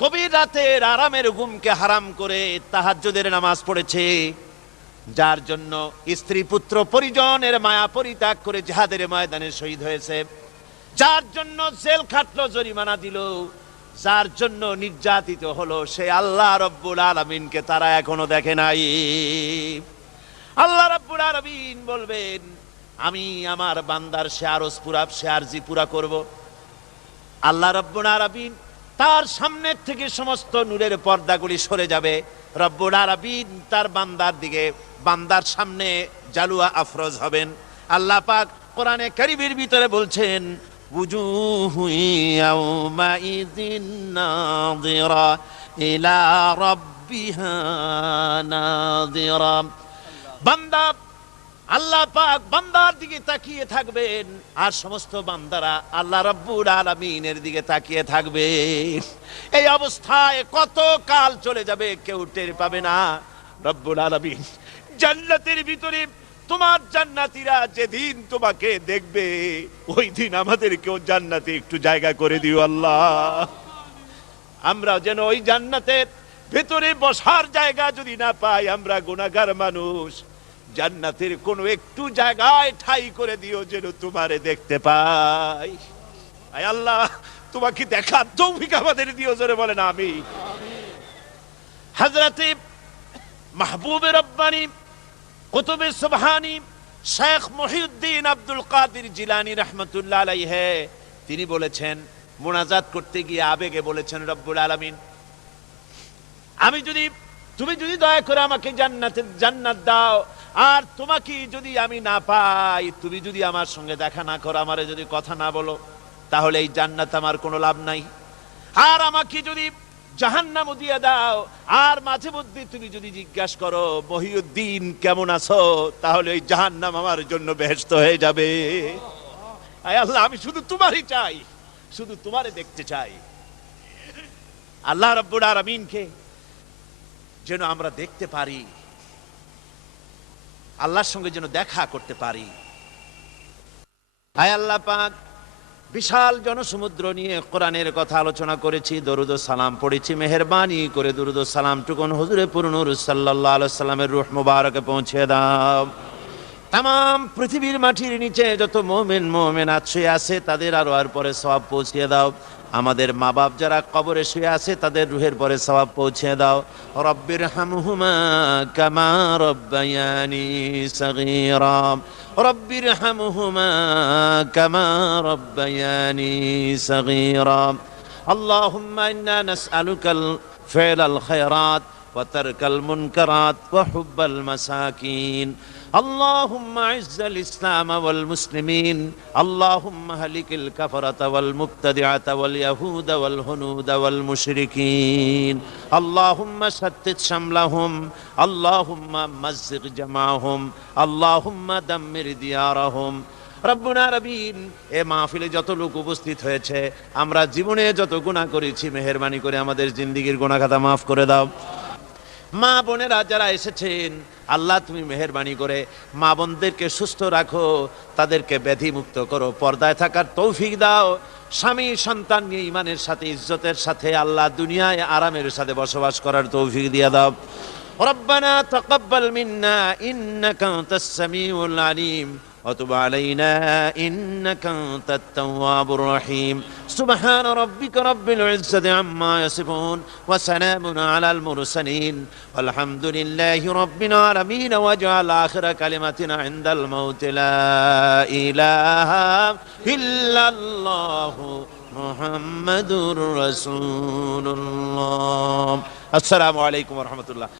গভীর রাতের আরামের ঘুমকে হারাম করে তাহাজ্জুদের নামাজ পড়েছে, যার জন্য স্ত্রী পুত্র পরিজনের মায়া পরিত্যাগ করে জিহাদের ময়দানে শহীদ হয়েছে, যার জন্য জেল খাটলো, জরিমানা দিল, যার জন্য নির্যাতিত হলো, সে আল্লাহ রাব্বুল আলামিনকে তারা এখনো দেখে নাই। আল্লাহ রাব্বুল আলামিন বলবেন, আমি আমার বান্দার শেয়ারজ পুরা, শেয়ারজি পুরা করব। আল্লাহ রাব্বুল আলামিন তার সামনের থেকে সমস্ত নূরের পর্দাগুলি সরে যাবে। রব্বুল আলামিন তার বান্দার দিকে, বান্দার সামনে জালুয়া আফরোজ হবেন। আল্লাহ পাক কোরআনে কারীমের ভিতরে বলছেন, উজুহু ইয়াউমাইযিন নাযিরা ইলা রাব্বিহা নাযিরা। বান্দা, আল্লাহ পাক বান্দার দিকে তাকিয়ে থাকবেন, আর সমস্ত বান্দারা আল্লাহ রাব্বুল আলামিনের দিকে তাকিয়ে থাকবে। এই অবস্থায় কত কাল চলে যাবে কেউ টের পাবে না। রব্বুল আলামিন জান্নাতের ভিতরে তোমার জান্নাতীরা যেদিন তোমাকে দেখবে, ওই দিন আমাদেরকেও জান্নাতে একটু জায়গা করে দিও আল্লাহ। আমরা যেন ওই জান্নাতের ভেতরে বসার জায়গা যদি না পাই, আমরা গুনাহগার মানুষ, জান্নাতের কোনো একটু জায়গায় ঠাই করে দিও যেন তোমারে দেখতে পাই। আয় আল্লাহ, তোমাকে দেখার তৌফিক আমাদের দিও, জোরে বলেন আমিন। হযরতে মাহবুবে রব্বানী কুতুবে সুবহানী শেখ মুহিউদ্দিন আব্দুল কাদের জিলানী রাহমাতুল্লাহ আলাইহি তিনি বলেছেন, মুনাজাত করতে গিয়ে আবেগে বলেছেন, রব্বুল আলামিন, তুমি যদি দয়া করে আমাকে জান্নাত দাও, আর তোমাকে যদি আমি না পাই, তুমি যদি আমার সঙ্গে দেখা না করো, আমারে যদি কথা না বলো, তাহলে এই জান্নাত আমার কোনো লাভ নাই। আর আমাকে যদি জাহান্নামও দিয়ে দাও, আর মাঝে মধ্যে তুমি যদি জিজ্ঞাসা করো মহিউদ্দিন কেমন আছো, তাহলে এই জাহান্নাম আমার জন্য বেহেশত হয়ে যাবে। আয় আল্লাহ, আমি শুধু তোমারই চাই, শুধু তোমারে দেখতে চাই। আল্লাহ রাব্বুল আলামিনকে যেন আমরা দেখতে পারি, আল্লাহর সঙ্গে যেন দেখা করতে পারি। আয় আল্লাহ পাক, বিশাল জনসমুদ্র নিয়ে কোরআনের কথা আলোচনা করেছি, দরুদ ও সালাম পড়েছি, মেহেরবানি করে দরুদ ও সালাম টুকুন হুজুরে পুরনূর সাল্লাল্লাহু আলাইহি সাল্লামের রূহ মুবারকে পৌঁছে দাও। তাম পৃথিবীর মাটির নিচে যত মুমিন মুমিনাত শুয়ে আছে, তাদের আর পরে সওয়াব পৌঁছিয়ে দাও। আমাদের মা বাপ যারা কবরে শুয়ে আছে, তাদের রুহের পরে সওয়াব পৌঁছে দাও। রব্বির হামহুমা কামা রব্বায়ানি সগীরা, রব্বির হামহুমা কামা রব্বায়ানি সগীরা। আল্লাহুম্মা ইন্না নাসআলুকাল ফি'লাল খায়রাত ওয়া তারকাল মুনকারাত ওয়া হুব্বাল মাসাকিন। اللهم اعز الاسلام والمسلمين، اللهم اهلك الكفرة والمبتدعة واليهود والهنود والمشركين، اللهم شتت شملهم، اللهم مزق جمعهم، اللهم دمر ديارهم। রব্বুনা রবিন, এ মাহফিলে যত লোক উপস্থিত হয়েছে, আমরা জীবনে যত গুনাহ করেছি, মেহেরবানি করে আমাদের জিন্দেগীর গুনাহ খাতা মাফ করে দাও। মা বোনেরা যারা এসেছেন, আল্লাহ তুমি মেহেরবানি করে মা বোনদেরকে সুস্থ রাখো, তাদেরকে ব্যাধি মুক্ত করো, পর্দায় থাকার তৌফিক দাও। স্বামী সন্তান নিয়ে ইমানের সাথে, ইজ্জতের সাথে, আল্লাহ দুনিয়ায় আরামের সাথে বসবাস করার তৌফিক দিয়ে দাও। রব্বানা তাকাব্বাল মিন্না ইন্নাকা আনতাস সামিউল আলিম وتب علينا إنك أنت التواب الرحيم. سبحان ربك رب العزة عما يصفون وسلام على المرسلين والحمد لله رب العالمين. واجعل آخر كلمتنا عند الموت لا إله إلا الله محمد رسول الله. السلام عليكم ورحمة الله.